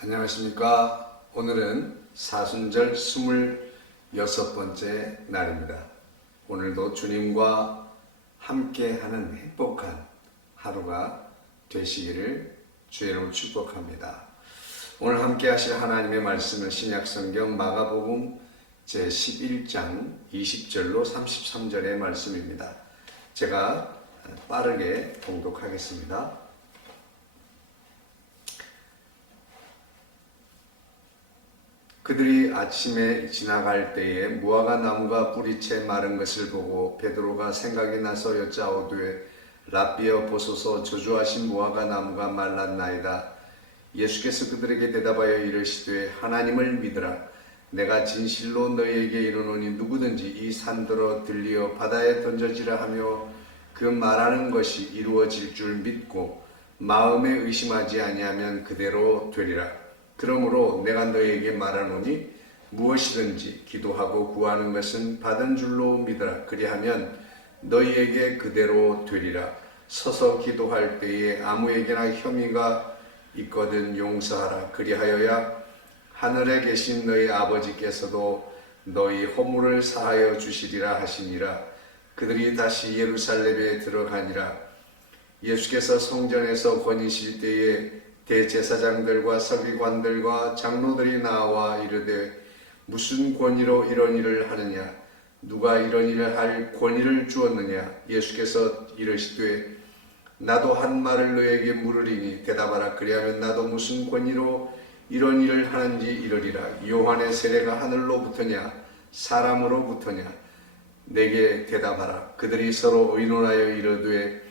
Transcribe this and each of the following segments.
안녕하십니까. 오늘은 사순절 26번째 날입니다. 오늘도 주님과 함께하는 행복한 하루가 되시기를 주의 이름으로 축복합니다. 오늘 함께 하실 하나님의 말씀은 신약성경 마가복음 제11장 20절로 33절의 말씀입니다. 제가 빠르게 봉독하겠습니다. 그들이 아침에 지나갈 때에 무화과 나무가 뿌리채 마른 것을 보고 베드로가 생각이 나서 여짜오되 랍비여 보소서 저주하신 무화과 나무가 말랐나이다. 예수께서 그들에게 대답하여 이르시되 하나님을 믿으라. 내가 진실로 너희에게 이르노니 누구든지 이 산더러 들리어 바다에 던져지라 하며 그 말하는 것이 이루어질 줄 믿고 마음에 의심하지 아니하면 그대로 되리라. 그러므로 내가 너희에게 말하노니 무엇이든지 기도하고 구하는 것은 받은 줄로 믿으라. 그리하면 너희에게 그대로 되리라. 서서 기도할 때에 아무에게나 혐의가 있거든 용서하라. 그리하여야 하늘에 계신 너희 아버지께서도 너희 허물을 사하여 주시리라 하시니라. 그들이 다시 예루살렘에 들어가니라. 예수께서 성전에서 권위실 때에 대제사장들과 서기관들과 장로들이 나와 이르되 무슨 권위로 이런 일을 하느냐? 누가 이런 일을 할 권위를 주었느냐? 예수께서 이르시되 나도 한 말을 너에게 물으리니 대답하라. 그리하면 나도 무슨 권위로 이런 일을 하는지 이르리라. 요한의 세례가 하늘로부터냐 사람으로부터냐? 내게 대답하라. 그들이 서로 의논하여 이르되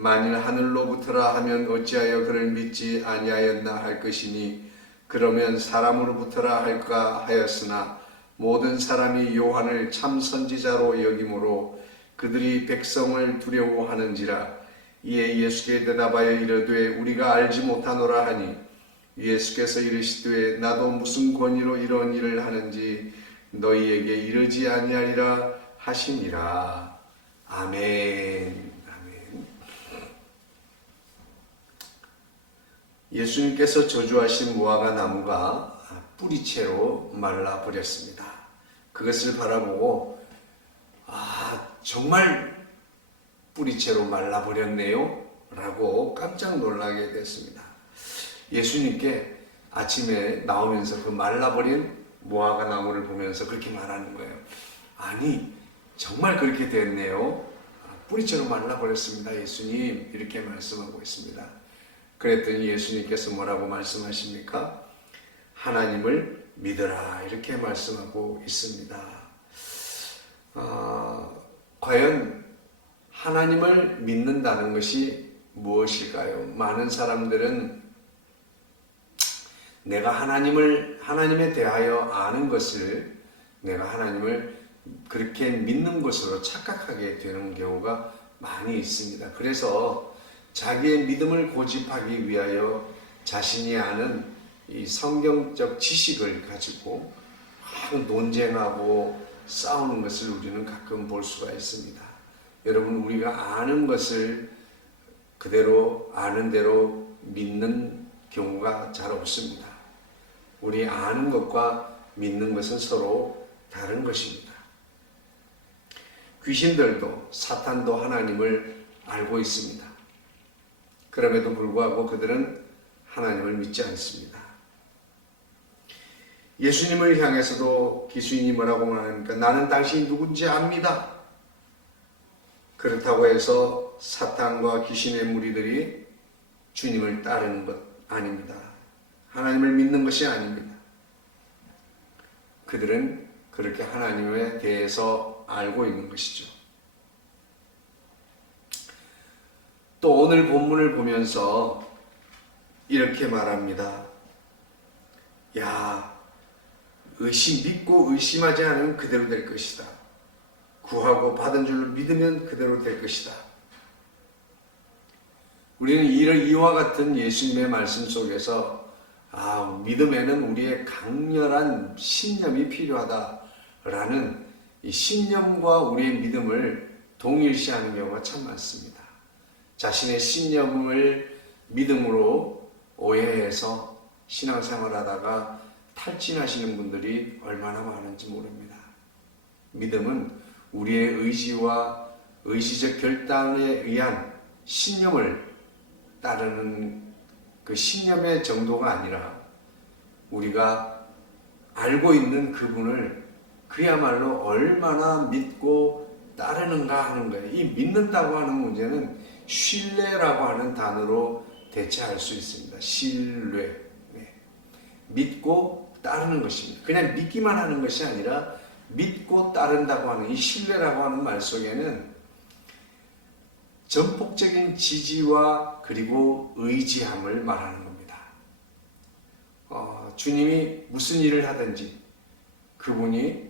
만일 하늘로부터라 하면 어찌하여 그를 믿지 아니하였나 할 것이니 그러면 사람으로부터라 할까 하였으나 모든 사람이 요한을 참 선지자로 여김으로 그들이 백성을 두려워하는지라. 이에 예수께 대답하여 이르되 우리가 알지 못하노라 하니 예수께서 이르시되 나도 무슨 권위로 이런 일을 하는지 너희에게 이르지 아니하리라 하시니라. 아멘. 예수님께서 저주하신 무화과 나무가 뿌리채로 말라버렸습니다. 그것을 바라보고 정말 뿌리채로 말라버렸네요 라고 깜짝 놀라게 됐습니다. 예수님께 아침에 나오면서 그 말라버린 무화과 나무를 보면서 그렇게 말하는 거예요. 아니 정말 그렇게 됐네요. 뿌리채로 말라버렸습니다. 예수님 이렇게 말씀하고 있습니다. 그랬더니 예수님께서 뭐라고 말씀하십니까? 하나님을 믿으라 이렇게 말씀하고 있습니다. 과연 하나님을 믿는다는 것이 무엇일까요? 많은 사람들은 내가 하나님에 대하여 아는 것을 내가 하나님을 그렇게 믿는 것으로 착각하게 되는 경우가 많이 있습니다. 그래서 자기의 믿음을 고집하기 위하여 자신이 아는 이 성경적 지식을 가지고 막 논쟁하고 싸우는 것을 우리는 가끔 볼 수가 있습니다. 여러분, 우리가 아는 것을 그대로 아는 대로 믿는 경우가 잘 없습니다. 우리 아는 것과 믿는 것은 서로 다른 것입니다. 귀신들도 사탄도 하나님을 알고 있습니다. 그럼에도 불구하고 그들은 하나님을 믿지 않습니다. 예수님을 향해서도 귀신이 뭐라고 말합니까? 나는 당신이 누군지 압니다. 그렇다고 해서 사탄과 귀신의 무리들이 주님을 따르는 것 아닙니다. 하나님을 믿는 것이 아닙니다. 그들은 그렇게 하나님에 대해서 알고 있는 것이죠. 또 오늘 본문을 보면서 이렇게 말합니다. 믿고 의심하지 않으면 그대로 될 것이다. 구하고 받은 줄로 믿으면 그대로 될 것이다. 우리는 이와 같은 예수님의 말씀 속에서 믿음에는 우리의 강렬한 신념이 필요하다라는 이 신념과 우리의 믿음을 동일시하는 경우가 참 많습니다. 자신의 신념을 믿음으로 오해해서 신앙생활 하다가 탈진하시는 분들이 얼마나 많은지 모릅니다. 믿음은 우리의 의지와 의지적 결단에 의한 신념을 따르는 그 신념의 정도가 아니라 우리가 알고 있는 그분을 그야말로 얼마나 믿고 따르는가 하는 거예요. 이 믿는다고 하는 문제는 신뢰라고 하는 단어로 대체할 수 있습니다. 신뢰. 네. 믿고 따르는 것입니다. 그냥 믿기만 하는 것이 아니라 믿고 따른다고 하는 이 신뢰라고 하는 말 속에는 전폭적인 지지와 그리고 의지함을 말하는 겁니다. 주님이 무슨 일을 하든지 그분이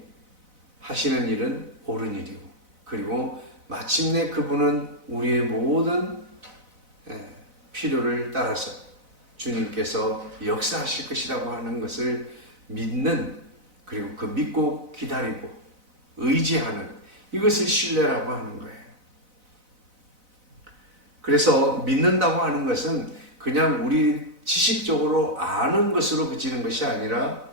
하시는 일은 옳은 일이고, 그리고 마침내 그분은 우리의 모든 필요를 따라서 주님께서 역사하실 것이라고 하는 것을 믿는, 그리고 그 믿고 기다리고 의지하는 이것을 신뢰라고 하는 거예요. 그래서 믿는다고 하는 것은 그냥 우리 지식적으로 아는 것으로 그치는 것이 아니라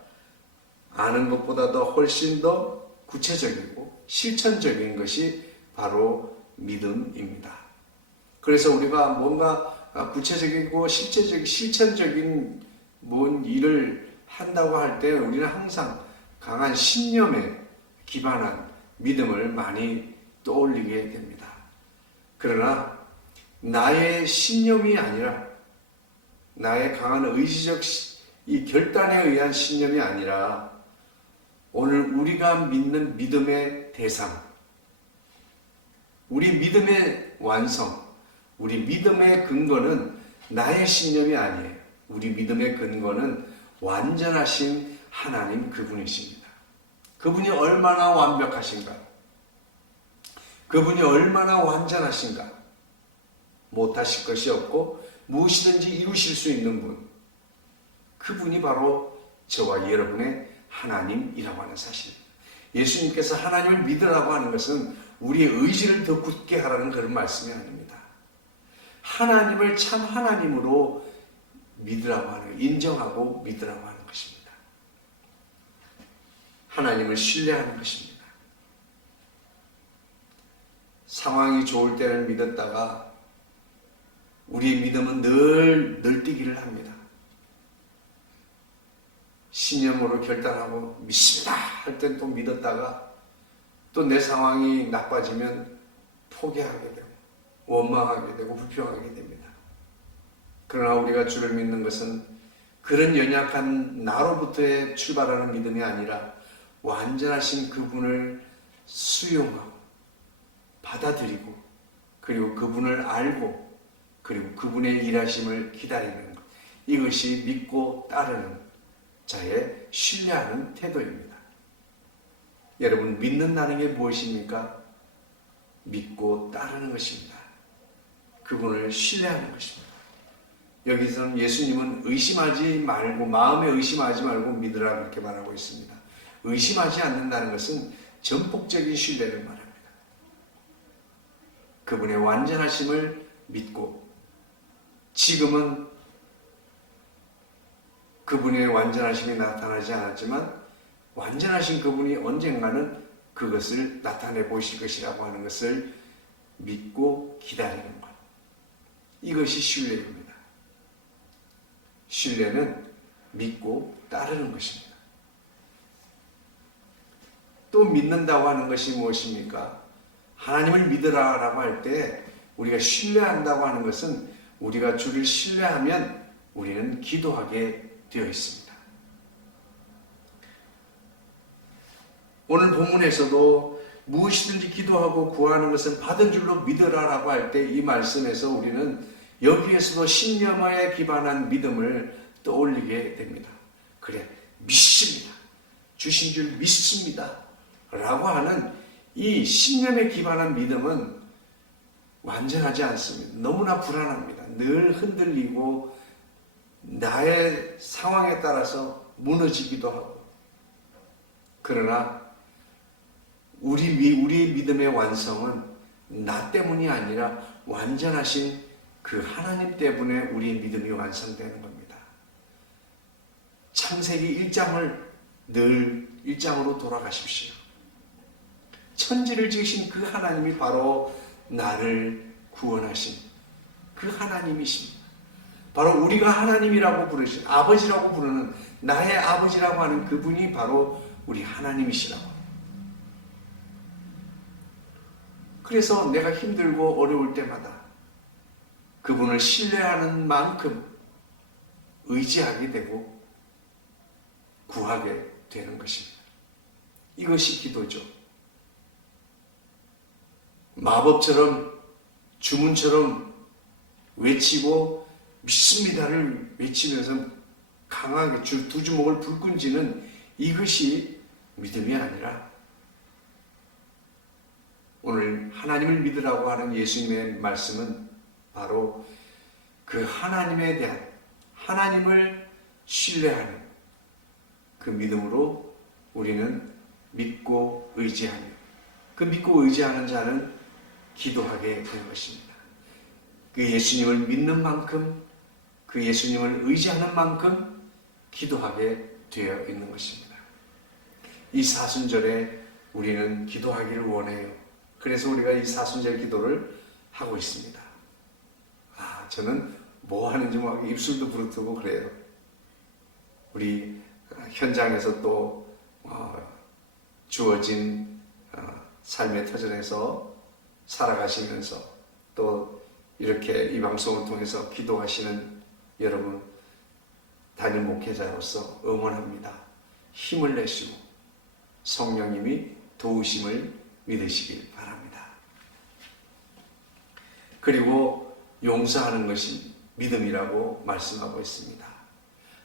아는 것보다도 훨씬 더 구체적이고 실천적인 것이 바로 믿음입니다. 그래서 우리가 뭔가 구체적이고 실천적인 뭔 일을 한다고 할 때 우리는 항상 강한 신념에 기반한 믿음을 많이 떠올리게 됩니다. 그러나 나의 신념이 아니라, 나의 강한 의지적 이 결단에 의한 신념이 아니라 오늘 우리가 믿는 믿음의 대상, 우리 믿음의 완성, 우리 믿음의 근거는 나의 신념이 아니에요. 우리 믿음의 근거는 완전하신 하나님 그분이십니다. 그분이 얼마나 완벽하신가, 그분이 얼마나 완전하신가, 못하실 것이 없고 무엇이든지 이루실 수 있는 분, 그분이 바로 저와 여러분의 하나님이라고 하는 사실입니다. 예수님께서 하나님을 믿으라고 하는 것은 우리의 의지를 더 굳게 하라는 그런 말씀이 아닙니다. 하나님을 참 하나님으로 믿으라고 하는, 인정하고 믿으라고 하는 것입니다. 하나님을 신뢰하는 것입니다. 상황이 좋을 때는 믿었다가 우리의 믿음은 늘 뛰기를 합니다. 신념으로 결단하고 믿습니다 할 땐 또 믿었다가 또 내 상황이 나빠지면 포기하게 되고 원망하게 되고 불평하게 됩니다. 그러나 우리가 주를 믿는 것은 그런 연약한 나로부터의 출발하는 믿음이 아니라 완전하신 그분을 수용하고 받아들이고, 그리고 그분을 알고, 그리고 그분의 일하심을 기다리는 것, 이것이 믿고 따르는 자의 신뢰하는 태도입니다. 여러분, 믿는다는 게 무엇입니까? 믿고 따르는 것입니다. 그분을 신뢰하는 것입니다. 여기서는 예수님은 의심하지 말고, 마음에 의심하지 말고 믿으라 그렇게 말하고 있습니다. 의심하지 않는다는 것은 전폭적인 신뢰를 말합니다. 그분의 완전하심을 믿고, 지금은 그분의 완전하심이 나타나지 않았지만 완전하신 그분이 언젠가는 그것을 나타내 보실 것이라고 하는 것을 믿고 기다리는 것, 이것이 신뢰입니다. 신뢰는 믿고 따르는 것입니다. 또 믿는다고 하는 것이 무엇입니까? 하나님을 믿으라라고 할 때 우리가 신뢰한다고 하는 것은 우리가 주를 신뢰하면 우리는 기도하게 되어 있습니다. 오늘 본문에서도 무엇이든지 기도하고 구하는 것은 받은 줄로 믿으라라고 할 때 이 말씀에서 우리는 여기에서도 신념에 기반한 믿음을 떠올리게 됩니다. 그래, 믿습니다. 주신 줄 믿습니다. 라고 하는 이 신념에 기반한 믿음은 완전하지 않습니다. 너무나 불안합니다. 늘 흔들리고 나의 상황에 따라서 무너지기도 하고. 그러나 우리의 믿음의 완성은 나 때문이 아니라 완전하신 그 하나님 때문에 우리의 믿음이 완성되는 겁니다. 창세기 1장을 늘 1장으로 돌아가십시오. 천지를 지으신 그 하나님이 바로 나를 구원하신 그 하나님이십니다. 바로 우리가 하나님이라고 부르신, 아버지라고 부르는, 나의 아버지라고 하는 그분이 바로 우리 하나님이시라고 합니다. 그래서 내가 힘들고 어려울 때마다 그분을 신뢰하는 만큼 의지하게 되고 구하게 되는 것입니다. 이것이 기도죠. 마법처럼, 주문처럼 외치고 믿습니다를 외치면서 강하게 두 주먹을 불끈 쥐는 이것이 믿음이 아니라, 오늘 하나님을 믿으라고 하는 예수님의 말씀은 바로 그 하나님에 대한, 하나님을 신뢰하는 그 믿음으로 우리는 믿고 의지하며, 그 믿고 의지하는 자는 기도하게 되는 것입니다. 그 예수님을 믿는 만큼, 그 예수님을 의지하는 만큼 기도하게 되어 있는 것입니다. 이 사순절에 우리는 기도하기를 원해요. 그래서 우리가 이 사순절 기도를 하고 있습니다. 저는 뭐 하는지 막 입술도 부르트고 그래요. 우리 현장에서 또 주어진 삶의 터전에서 살아가시면서 또 이렇게 이 방송을 통해서 기도하시는 여러분, 담임 목회자로서 응원합니다. 힘을 내시고 성령님이 도우심을 믿으시길 바랍니다. 그리고 용서하는 것이 믿음이라고 말씀하고 있습니다.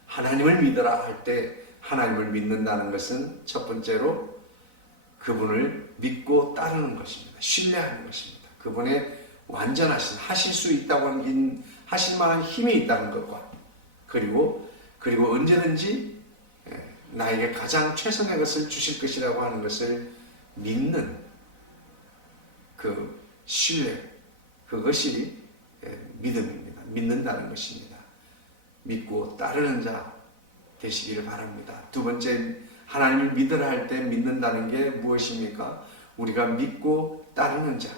하나님을 믿어라 할 때 하나님을 믿는다는 것은 첫 번째로 그분을 믿고 따르는 것입니다. 신뢰하는 것입니다. 그분의 완전하신, 하실 수 있다고 하는, 하실 만한 힘이 있다는 것과, 그리고 언제든지 나에게 가장 최선의 것을 주실 것이라고 하는 것을 믿는 그 신뢰, 그것이 믿음입니다. 믿는다는 것입니다. 믿고 따르는 자 되시기를 바랍니다. 두 번째, 하나님을 믿으라 할 때 믿는다는 게 무엇입니까? 우리가 믿고 따르는 자,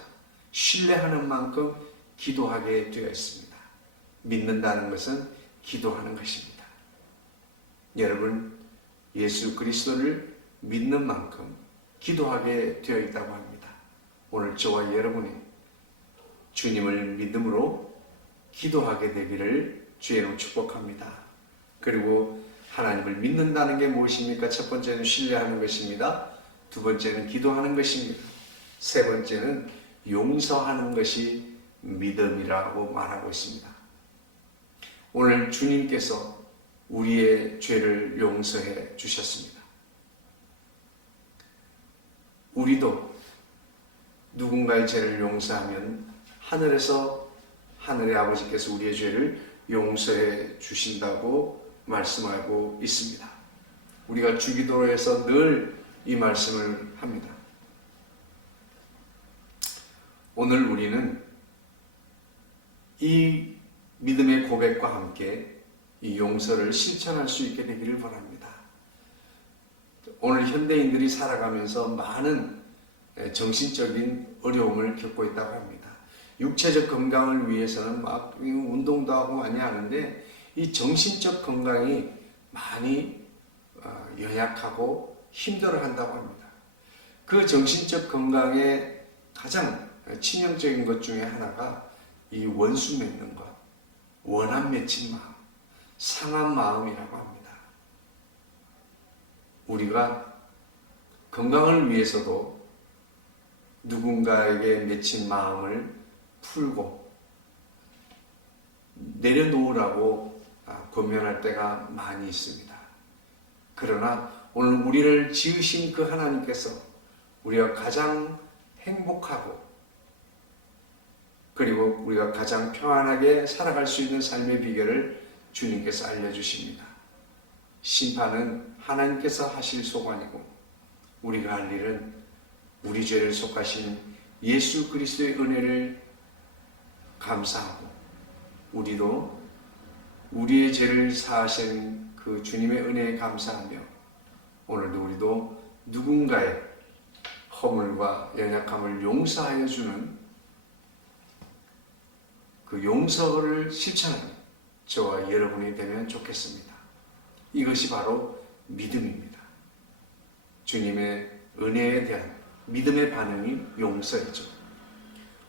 신뢰하는 만큼 기도하게 되어 있습니다. 믿는다는 것은 기도하는 것입니다. 여러분, 예수 그리스도를 믿는 만큼 기도하게 되어 있다고 합니다. 오늘 저와 여러분이 주님을 믿음으로 기도하게 되기를 주의 이름으로 축복합니다. 그리고 하나님을 믿는다는 게 무엇입니까? 첫 번째는 신뢰하는 것입니다. 두 번째는 기도하는 것입니다. 세 번째는 용서하는 것이 믿음이라고 말하고 있습니다. 오늘 주님께서 우리의 죄를 용서해 주셨습니다. 우리도 누군가의 죄를 용서하면 하늘의 아버지께서 우리의 죄를 용서해 주신다고 말씀하고 있습니다. 우리가 주기도에서 늘 이 말씀을 합니다. 오늘 우리는 이 믿음의 고백과 함께 이 용서를 실천할 수 있게 되기를 바랍니다. 오늘 현대인들이 살아가면서 많은 정신적인 어려움을 겪고 있다고 합니다. 육체적 건강을 위해서는 막 운동도 하고 많이 하는데 이 정신적 건강이 많이 연약하고 힘들어한다고 합니다. 그 정신적 건강의 가장 치명적인 것 중에 하나가 이 원수 맺는 것, 원한 맺힌 마음, 상한 마음이라고 합니다. 우리가 건강을 위해서도 누군가에게 맺힌 마음을 풀고 내려놓으라고 권면할 때가 많이 있습니다. 그러나 오늘 우리를 지으신 그 하나님께서 우리가 가장 행복하고 그리고 우리가 가장 평안하게 살아갈 수 있는 삶의 비결을 주님께서 알려주십니다. 심판은 하나님께서 하실 소관이고 우리가 할 일은 우리 죄를 속하신 예수 그리스도의 은혜를 감사하고 우리도 우리의 죄를 사하신 그 그 주님의 은혜에 감사하며 오늘도 우리도 누군가의 허물과 연약함을 용서하여 주는 그 용서를 실천하는 저와 여러분이 되면 좋겠습니다. 이것이 바로 믿음입니다. 주님의 은혜에 대한 믿음의 반응이 용서였죠.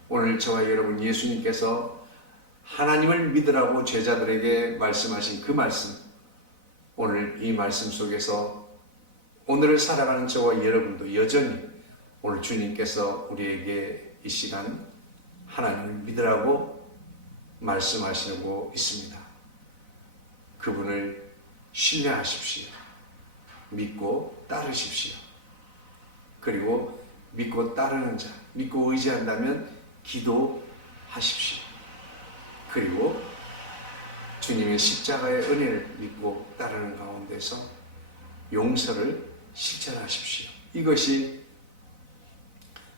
오늘 저와 여러분, 예수님께서 하나님을 믿으라고 제자들에게 말씀하신 그 말씀, 오늘 이 말씀 속에서 오늘을 살아가는 저와 여러분도 여전히 오늘 주님께서 우리에게 이 시간 하나님을 믿으라고 말씀하시고 있습니다. 그분을 신뢰하십시오. 믿고 따르십시오. 그리고 믿고 따르는 자, 믿고 의지한다면 기도하십시오. 그리고 주님의 십자가의 은혜를 믿고 따르는 가운데서 용서를 실천하십시오. 이것이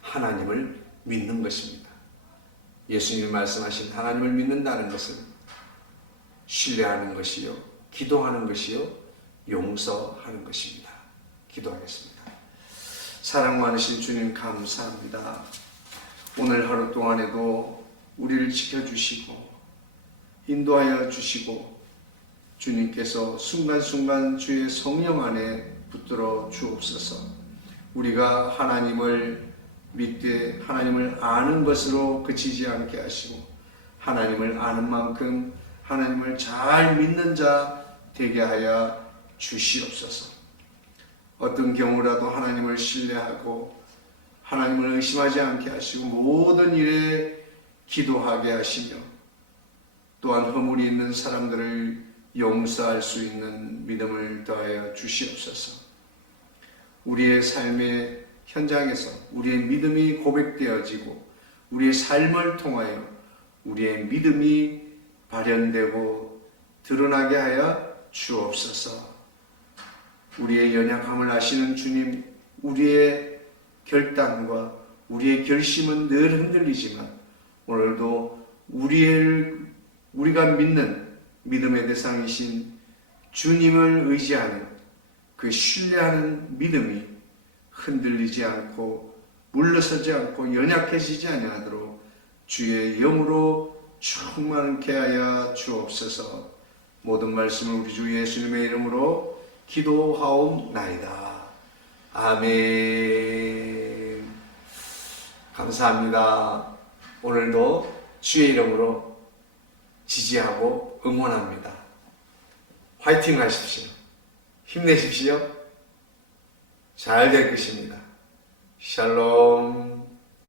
하나님을 믿는 것입니다. 예수님이 말씀하신 하나님을 믿는다는 것은 신뢰하는 것이요, 기도하는 것이요, 용서하는 것입니다. 기도하겠습니다. 사랑 많으신 주님, 감사합니다. 오늘 하루 동안에도 우리를 지켜주시고 인도하여 주시고 주님께서 순간순간 주의 성령 안에 붙들어 주옵소서. 우리가 하나님을 믿되 하나님을 아는 것으로 그치지 않게 하시고 하나님을 아는 만큼 하나님을 잘 믿는 자 되게 하여 주시옵소서. 어떤 경우라도 하나님을 신뢰하고 하나님을 의심하지 않게 하시고 모든 일에 기도하게 하시며 또한 허물이 있는 사람들을 용서할 수 있는 믿음을 더하여 주시옵소서. 우리의 삶의 현장에서 우리의 믿음이 고백되어지고 우리의 삶을 통하여 우리의 믿음이 발현되고 드러나게 하여 주옵소서. 우리의 연약함을 아시는 주님, 우리의 결단과 우리의 결심은 늘 흔들리지만 오늘도 우리가 믿는 믿음의 대상이신 주님을 의지하는 그 신뢰하는 믿음이 흔들리지 않고 물러서지 않고 연약해지지 아니하도록 주의 영으로 충만케 하여 주옵소서. 모든 말씀을 우리 주 예수님의 이름으로 기도하옵나이다. 아멘. 감사합니다. 오늘도 주의 이름으로 지지하고 응원합니다. 화이팅 하십시오. 힘내십시오. 잘 될 것입니다. 샬롬.